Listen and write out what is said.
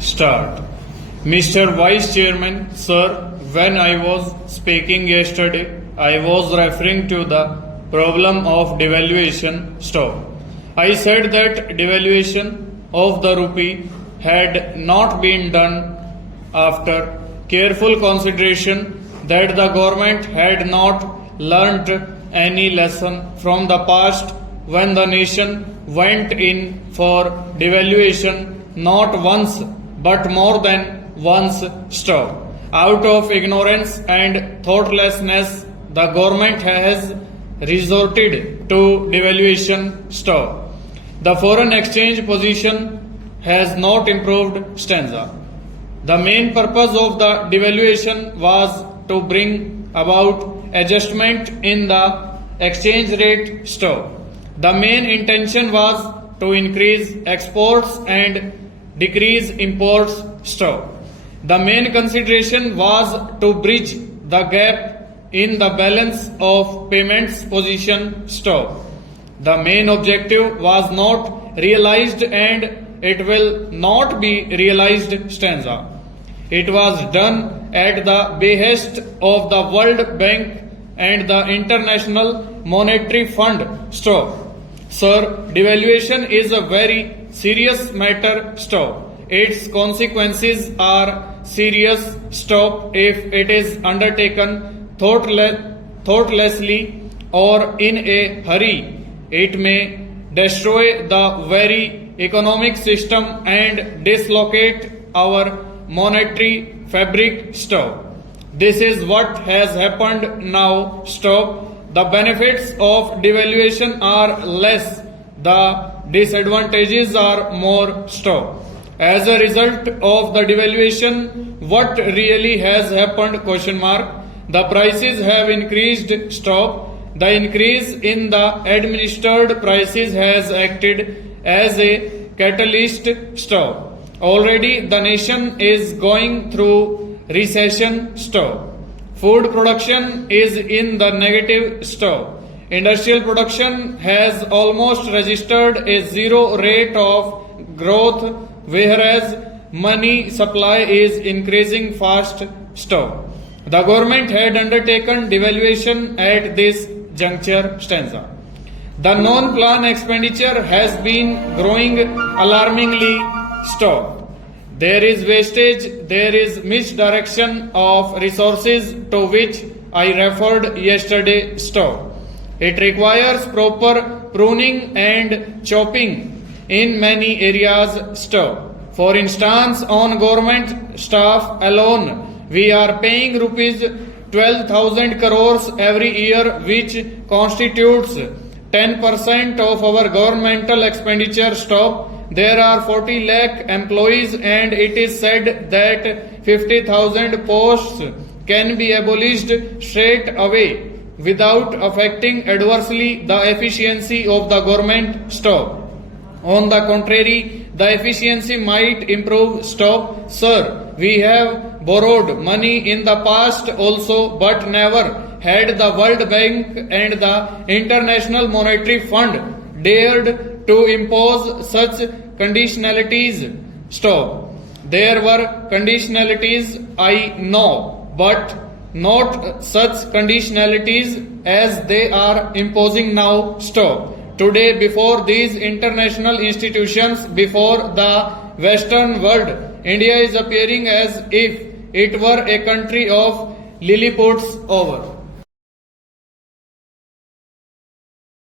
Start. Mr. Vice Chairman, sir, when I was speaking yesterday, I was referring to the problem of devaluation stop. I said that devaluation of the rupee had not been done after careful consideration, that the government had not learnt any lesson from the past when the nation went in for devaluation not once but more than once stop. Out of ignorance and thoughtlessness, the government has resorted to devaluation stop. The foreign exchange position has not improved stanza. The main purpose of the devaluation was to bring about adjustment in the exchange rate stop. The main intention was to increase exports and decrease imports stop. The main consideration was to bridge the gap in the balance of payments position stop. The main objective was not realized and it will not be realized stanza. It was done at the behest of the World Bank and the International Monetary Fund stop. Sir, devaluation is a very serious matter stop. Its consequences are serious stop if it is undertaken thoughtlessly or in a hurry. It may destroy the very economic system and dislocate our monetary fabric stop. This is what has happened now stop. The benefits of devaluation are less, the disadvantages are more stop. As a result of the devaluation, what really has happened question mark? The prices have increased stop. The increase in the administered prices has acted as a catalyst stop. Already the nation is going through recession stop. Food production is in the negative stop. Industrial production has almost registered a zero rate of growth, whereas money supply is increasing fast stop. The government had undertaken devaluation at this juncture stanza. The non-plan expenditure has been growing alarmingly stop. There is wastage, there is misdirection of resources to which I referred yesterday stop. It requires proper pruning and chopping in many areas stop. For instance, on government staff alone, we are paying rupees 12,000 crores every year, which constitutes 10% of our governmental expenditure stop. There are 40 lakh employees and it is said that 50,000 posts can be abolished straight away without affecting adversely the efficiency of the government stop. On the contrary, the efficiency might improve stop. Sir, we have borrowed money in the past also, but never had the World Bank and the International Monetary Fund dared to impose such conditionalities stop. There were conditionalities, I know, but not such conditionalities as they are imposing now stop. Today, before these international institutions, before the Western world, India is appearing as if it were a country of Lilliputs over.